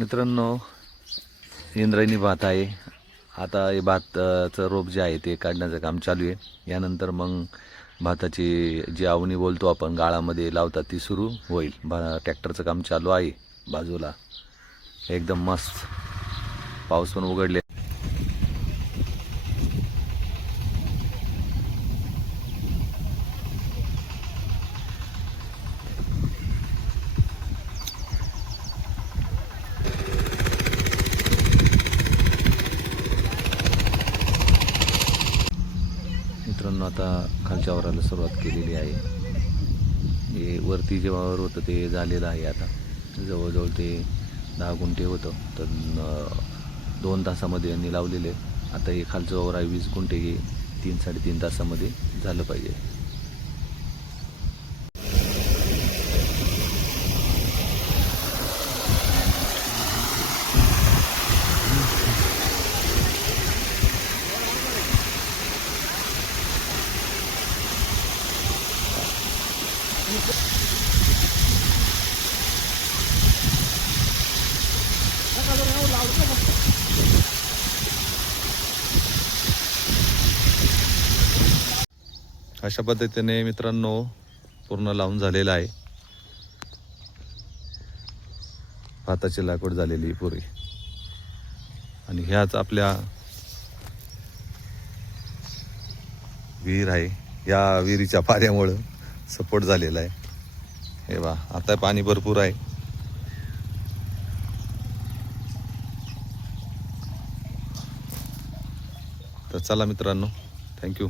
मित्रांनो इंद्रायणी भात आहे. आता हे भाताचं रोप जे आहे ते काढण्याचं काम चालू आहे. यानंतर मग भाताची जी आवणी बोलतो आपण गाळामध्ये लावतात ती सुरू होईल. भा ट्रॅक्टरचं काम चालू आहे बाजूला. एकदम मस्त. पाऊस पण उघडले मित्रांनो आता खालच्या वराला सुरुवात केलेली आहे. हे वरती जेव्हा वर होतं ते झालेलं आहे आता. जवळजवळ ते दहा गुंठे होतं. तर दोन तासामध्ये यांनी लावलेले. आता हे खालचं वर आहे वीस गुंठे. हे तीन साडेतीन तासामध्ये झालं पाहिजे. अशा पद्धतीने मित्रांनो पूर्ण लावून झालेला आहे. भाताची लागवड झालेली पूर्वी आणि ह्याच आपल्या विहीर आहे. या विहिरीच्या पाऱ्यामुळं सपोर्ट झालेला आहे. हे वा आता पाणी भरपूर आहे. तर चला मित्रांनो थँक्यू